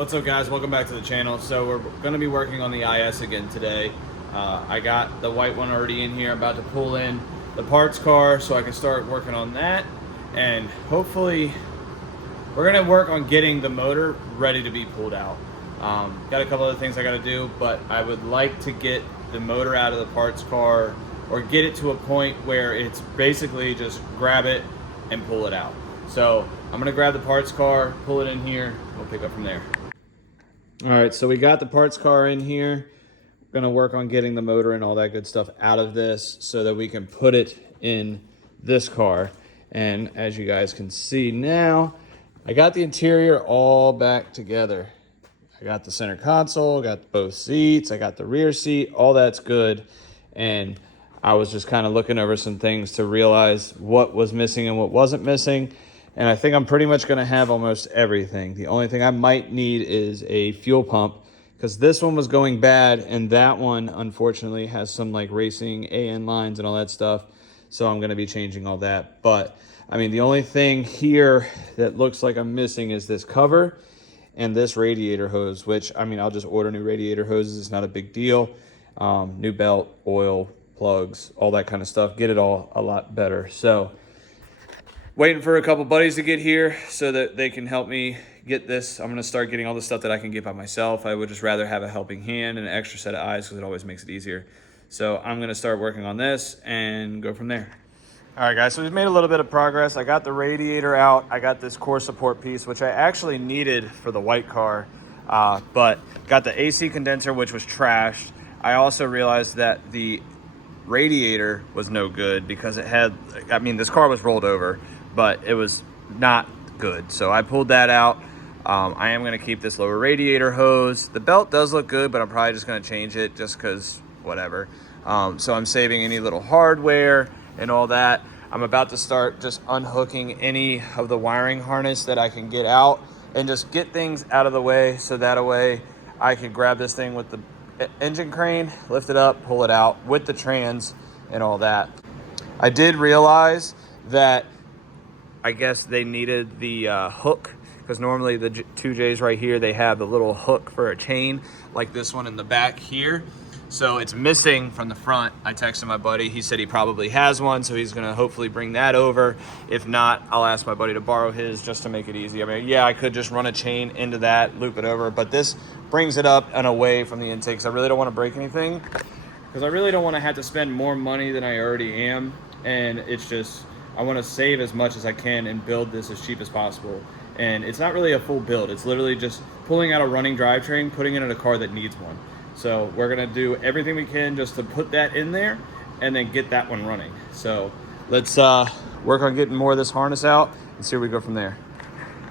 What's up, guys? Welcome back to the channel. So we're going to be working on the IS again today. I got the white one already in here. I'm about to pull in the parts car so I can start working on that, and hopefully we're going to work on getting the motor ready to be pulled out. Got a couple other things I got to do, but I would like to get the motor out of the parts car or get it to a point where it's basically just grab it and pull it out. So I'm going to grab the parts car, pull it in here, we'll pick up from there. All right, so we got the parts car in here. We're gonna work on getting the motor and all that good stuff out of this so that we can put it in this car. And as you guys can see now, I got the interior all back together. I got the center console, got both seats, I got the rear seat, all that's good. And I was just kind of looking over some things to realize what was missing and what wasn't missing. And I think I'm pretty much going to have almost everything. The only thing I might need is a fuel pump, because this one was going bad and that one unfortunately has some like racing AN lines and all that stuff. So I'm going to be changing all that. But I mean, the only thing here that looks like I'm missing is this cover and this radiator hose, which I mean, I'll just order new radiator hoses. It's not a big deal. New belt, oil, plugs, all that kind of stuff. Get it all a lot better. So waiting for a couple buddies to get here so that they can help me get this. I'm going to start getting all the stuff that I can get by myself. I would just rather have a helping hand and an extra set of eyes because it always makes it easier. So I'm going to start working on this and go from there. All right, guys, so we've made a little bit of progress. I got the radiator out. I got this core support piece, which I actually needed for the white car, but got the AC condenser, which was trashed. I also realized that the radiator was no good because it had, I mean, this car was rolled over, but it was not good. So I pulled that out. I am going to keep this lower radiator hose. The belt does look good, but I'm probably just going to change it just because whatever. So I'm saving any little hardware and all that. I'm about to start just unhooking any of the wiring harness that I can get out and just get things out of the way so that way I can grab this thing with the engine crane, lift it up, pull it out with the trans and all that. I did realize that I guess they needed the hook, because normally the 2Js right here, they have the little hook for a chain like this one in the back here. So it's missing from the front. I texted my buddy. He said he probably has one, so he's gonna hopefully bring that over. If not, I'll ask my buddy to borrow his just to make it easy. I mean, yeah, I could just run a chain into that, loop it over, but this brings it up and away from the intake. So I really don't wanna break anything, because I really don't wanna have to spend more money than I already am. And it's just, I want to save as much as I can and build this as cheap as possible. And it's not really a full build. It's literally just pulling out a running drivetrain, putting it in a car that needs one. So we're going to do everything we can just to put that in there and then get that one running. So let's work on getting more of this harness out and see where we go from there.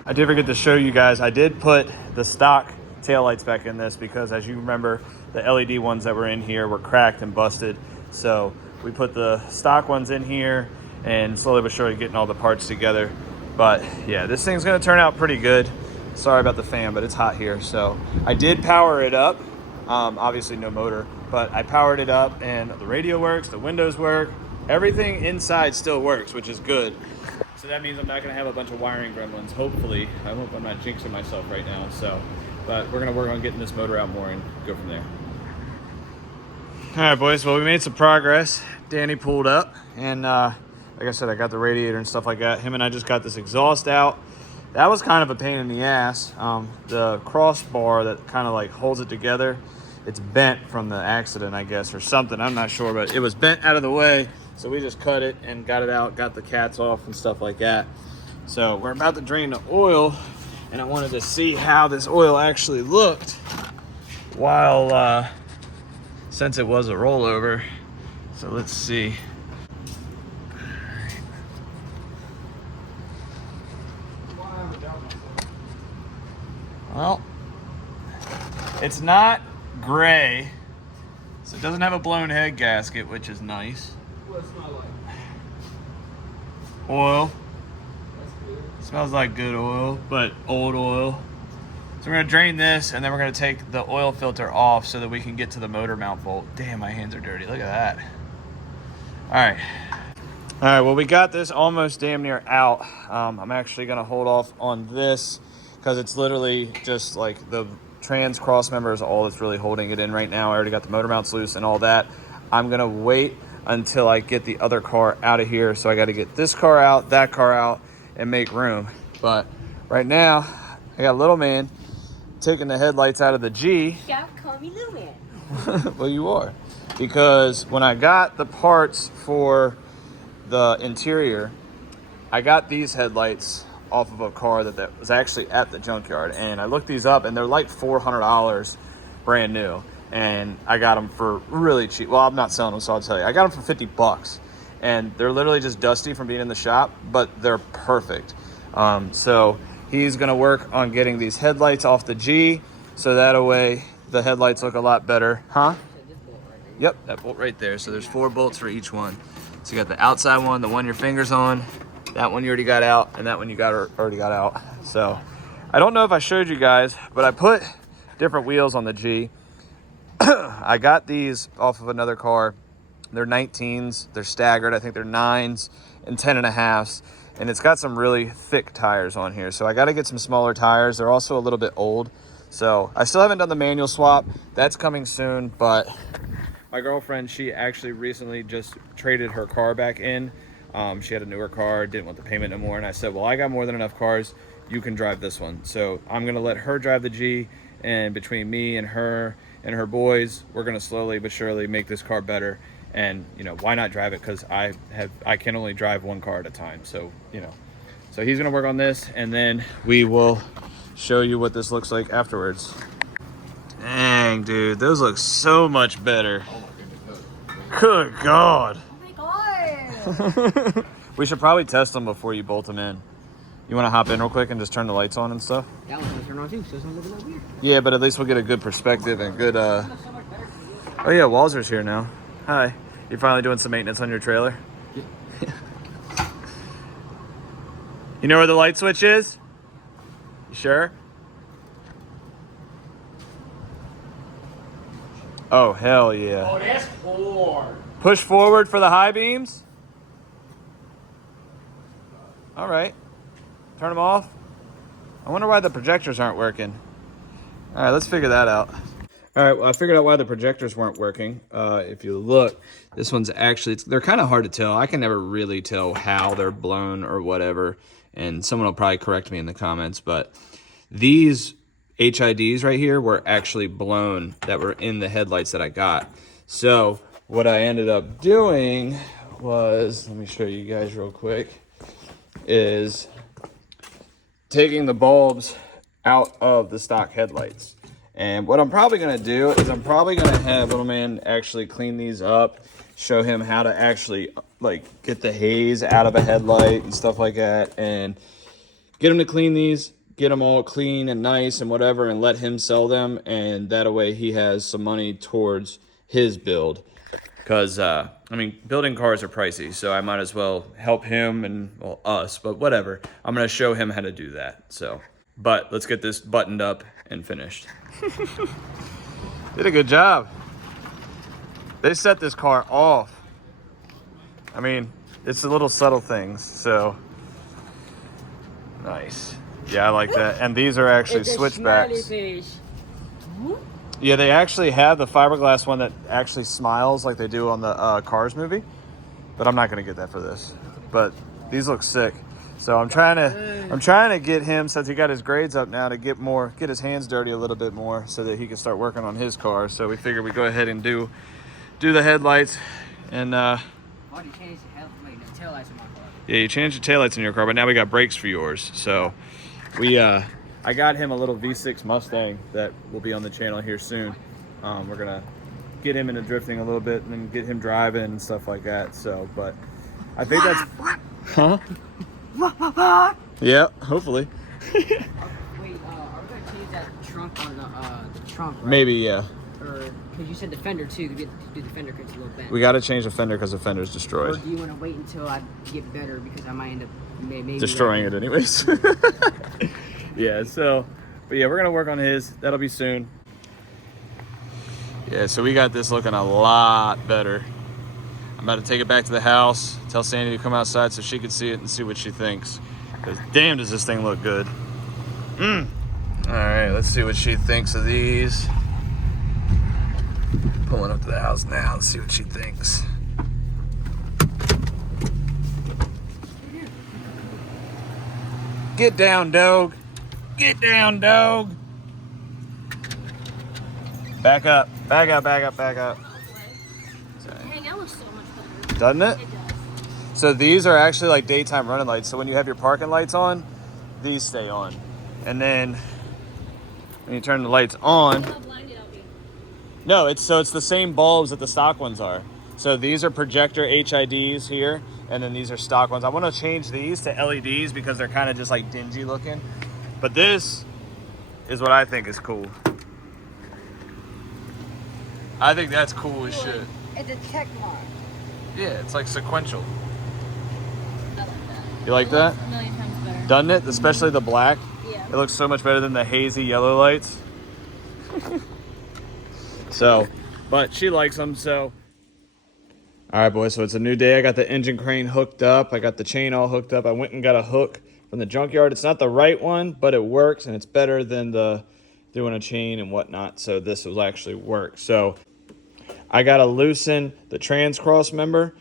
I did forget to show you guys, I did put the stock taillights back in this because, as you remember, the LED ones that were in here were cracked and busted. So we put the stock ones in here and slowly but surely getting all the parts together. But yeah, this thing's gonna turn out pretty good. Sorry about the fan, but it's hot here. So I did power it up. Obviously no motor, but I powered it up and the radio works, the windows work, everything inside still works, which is good. So that means I'm not gonna have a bunch of wiring gremlins, hopefully. I hope I'm not jinxing myself right now. So, but we're gonna work on getting this motor out more and go from there. All right, boys, well, we made some progress. Danny pulled up and like I said, I got the radiator and stuff like that. Him and I just got this exhaust out. That was kind of a pain in the ass. The crossbar that kind of like holds it together, it's bent from the accident, I guess, or something. I'm not sure, but it was bent out of the way. So we just cut it and got it out, got the cats off and stuff like that. So we're about to drain the oil, and I wanted to see how this oil actually looked while, since it was a rollover. So let's see. Well, it's not gray, so it doesn't have a blown head gasket, which is nice. What does it smell like? Oil. That's good. Smells like good oil, but old oil. So we're gonna drain this, and then we're gonna take the oil filter off so that we can get to the motor mount bolt. Damn, my hands are dirty. Look at that. All right. All right, well, we got this almost damn near out. I'm actually gonna hold off on this because it's literally just like the trans cross member is all that's really holding it in right now. I already got the motor mounts loose and all that. I'm gonna wait until I get the other car out of here. So I got to get this car out, that car out, and make room. But right now, I got little man taking the headlights out of the G. Stop calling me little man. Well, you are. Because when I got the parts for the interior, I got these headlights off of a car that was actually at the junkyard. And I looked these up, and they're like $400 brand new. And I got them for really cheap. Well, I'm not selling them, so I'll tell you. I got them for 50 bucks. And they're literally just dusty from being in the shop, but they're perfect. So he's going to work on getting these headlights off the G, so that way the headlights look a lot better. Huh? Yep, that bolt right there. So there's 4 bolts for each one. So you got the outside one, the one your finger's on, that one you already got out, and that one you already got out. So I don't know if I showed you guys, but I put different wheels on the G. I got these off of another car. They're 19s, they're staggered. I think they're 9s and 10.5s. And it's got some really thick tires on here. So I got to get some smaller tires. They're also a little bit old. So I still haven't done the manual swap. That's coming soon. But my girlfriend, she actually recently just traded her car back in. She had a newer car, didn't want the payment no more. And I said, well, I got more than enough cars. You can drive this one. So I'm going to let her drive the G. And between me and her boys, we're going to slowly but surely make this car better. And you know, why not drive it? Because I can only drive one car at a time. So you know, so he's gonna work on this, and then we will show you what this looks like afterwards. Dang, dude, those look so much better. Good God. Oh my God. We should probably test them before you bolt them in. You want to hop in real quick and just turn the lights on and stuff? That one's gonna turn on too, so it's not looking that weird. Yeah, but at least we'll get a good perspective and good. Oh yeah, Walzer's here now. Hi. You finally doing some maintenance on your trailer? Yeah. You know where the light switch is? You sure? Oh, hell yeah. Oh, that's hard. Push forward for the high beams. All right. Turn them off. I wonder why the projectors aren't working. All right, let's figure that out. All right, well, I figured out why the projectors weren't working. If you look, this one's actually, they're kind of hard to tell. I can never really tell how they're blown or whatever, and someone will probably correct me in the comments, but these HIDs right here were actually blown that were in the headlights that I got. So what I ended up doing was, let me show you guys real quick, is taking the bulbs out of the stock headlights. And what I'm probably going to do is I'm probably going to have little man actually clean these up, show him how to actually like get the haze out of a headlight and stuff like that, and get him to clean these, get them all clean and nice and whatever, and let him sell them. And that way he has some money towards his build. Because, I mean, building cars are pricey, so I might as well help him and, well, us, but whatever. I'm going to show him how to do that, so. But let's get this buttoned up and finished. Did a good job. They set this car off. I mean, it's the little subtle things, so. Nice. Yeah, I like that. And these are actually switchbacks. Yeah, they actually have the fiberglass one that actually smiles like they do on the Cars movie. But I'm not going to get that for this. But these look sick. So I'm trying to get him, since he got his grades up now, to get his hands dirty a little bit more so that he can start working on his car. So we figured we'd go ahead and do the headlights. And Why did you change the taillights in my car? yeah, you changed the taillights in your car, but now we got brakes for yours. So I got him a little V6 Mustang that will be on the channel here soon. We're gonna get him into drifting a little bit and then get him driving and stuff like that. So, but I think that's yeah, hopefully. Wait, are we gonna change that trunk on the trunk? Right? Maybe, yeah. Or because you said the fender too, to do the fender because it's a little bent. We got to change the fender because the fender's Or destroyed. do you want to wait until I get better because I might end up maybe Destroying it anyways. Yeah, so, but yeah, we're gonna work on his. That'll be soon. Yeah, so we got this looking a lot better. I'm about to take it back to the house, tell Sandy to come outside so she can see it and see what she thinks. Because damn, does this thing look good. All right, let's see what she thinks of these. Pulling up to the house now. Let's see what she thinks. Get down, dog. Get down, dog. Back up. Back up, back up, back up. Hey, that looks so much better. Doesn't it? It does. So these are actually like daytime running lights. So when you have your parking lights on, these stay on. And then when you turn the lights on, How blinded I'll be. no, it's the same bulbs that the stock ones are. So these are projector HIDs here, and then these are stock ones. I want to change these to LEDs because they're kind of just like dingy looking. But this is what I think is cool. I think that's cool as shit. It's a check mark. Yeah, it's like sequential. I like that. You like It that? looks a million times better. Doesn't it? Especially the black. Yeah. It looks so much better than the hazy yellow lights. So, but she likes them, so. All right, boys, so it's a new day. I got the engine crane hooked up. I got the chain all hooked up. I went and got a hook from the junkyard. It's not the right one, but it works, and it's better than the doing a chain and whatnot. So this will actually work. So I got to loosen the trans cross member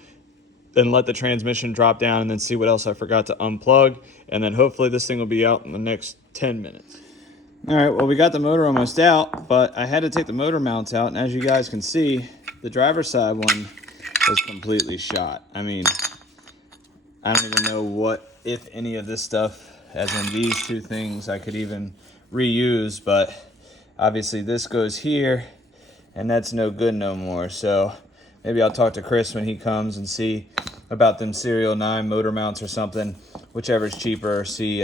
and let the transmission drop down and then see what else I forgot to unplug. And then hopefully this thing will be out in the next 10 minutes. All right, well, we got the motor almost out, but I had to take the motor mounts out. And as you guys can see, the driver's side one is completely shot. I mean, I don't even know what, if any of this stuff, as in these two things, I could even reuse. But obviously this goes here, and that's no good no more. So maybe I'll talk to Chris when he comes and see about them Serial 9 motor mounts or something, whichever's cheaper, see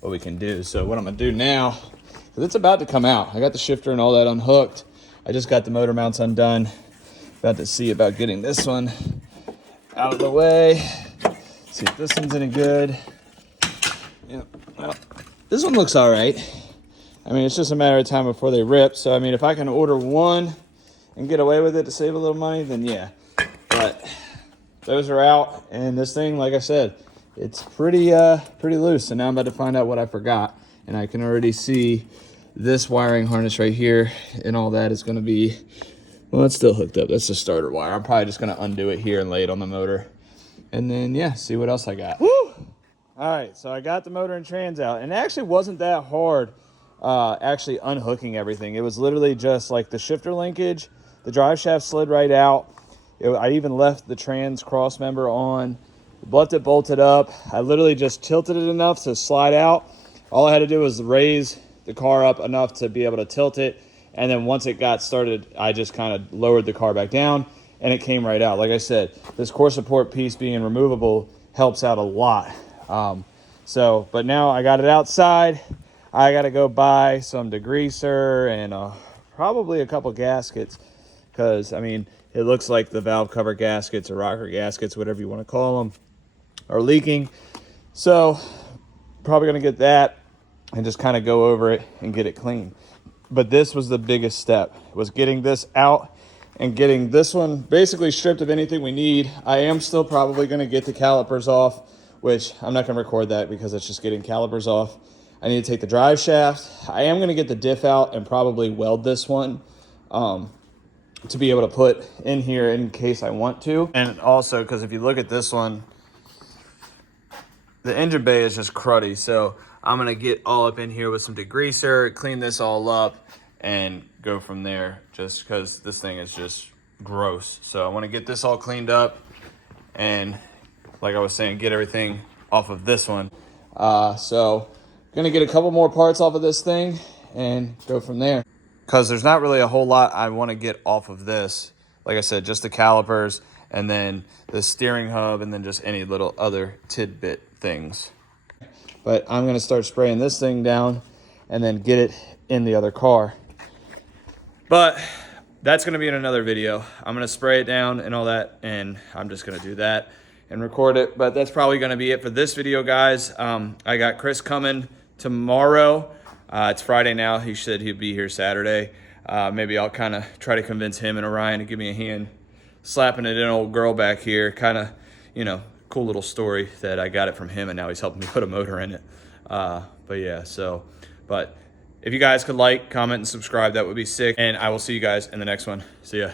what we can do. So what I'm gonna do now, because it's about to come out. I got the shifter and all that unhooked. I just got the motor mounts undone. About to see about getting this one out of the way. See if this one's any good. Yeah, well, this one looks all right. I mean, it's just a matter of time before they rip. So, I mean, if I can order one and get away with it to save a little money, then yeah. But those are out, and this thing, like I said, it's pretty loose. So now I'm about to find out what I forgot, and I can already see this wiring harness right here, and all that is going to be, well, it's still hooked up. That's the starter wire. I'm probably just going to undo it here and lay it on the motor, and then yeah, see what else I got. Woo! All right, so I got the motor and trans out, and it actually wasn't that hard. Actually unhooking everything. It was literally just like the shifter linkage, the drive shaft slid right out. I even left the trans cross member on, left it bolted up. I literally just tilted it enough to slide out. All I had to do was raise the car up enough to be able to tilt it, and then once it got started, I just kind of lowered the car back down, and it came right out. Like I said, this core support piece being removable helps out a lot. But now I got it outside. I got to go buy some degreaser and probably a couple gaskets, because, I mean, it looks like the valve cover gaskets or rocker gaskets, whatever you want to call them, are leaking. So probably going to get that and just kind of go over it and get it clean. But this was the biggest step, was getting this out and getting this one basically stripped of anything we need. I am still probably going to get the calipers off, which I'm not going to record that because it's just getting calipers off. I need to take the drive shaft. I am going to get the diff out and probably weld this one to be able to put in here in case I want to. And also, because if you look at this one, the engine bay is just cruddy. So I'm going to get all up in here with some degreaser, clean this all up, and go from there, just because this thing is just gross. So I want to get this all cleaned up and, like I was saying, get everything off of this one. So gonna get a couple more parts off of this thing and go from there, because there's not really a whole lot I want to get off of this. Like I said, just the calipers and then the steering hub and then just any little other tidbit things. But I'm gonna start spraying this thing down and then get it in the other car. But that's gonna be in another video. I'm gonna spray it down and all that, and I'm just gonna do that and record it. But that's probably gonna be it for this video, guys. I got Chris coming tomorrow. It's Friday now. He said he'd be here Saturday. Maybe I'll kind of try to convince him and Orion to give me a hand slapping it in an old girl back here. Kind of, you know, cool little story that I got it from him and now he's helping me put a motor in it. But yeah, so But if you guys could like, comment, and subscribe, that would be sick. And I will see you guys in the next one. See ya.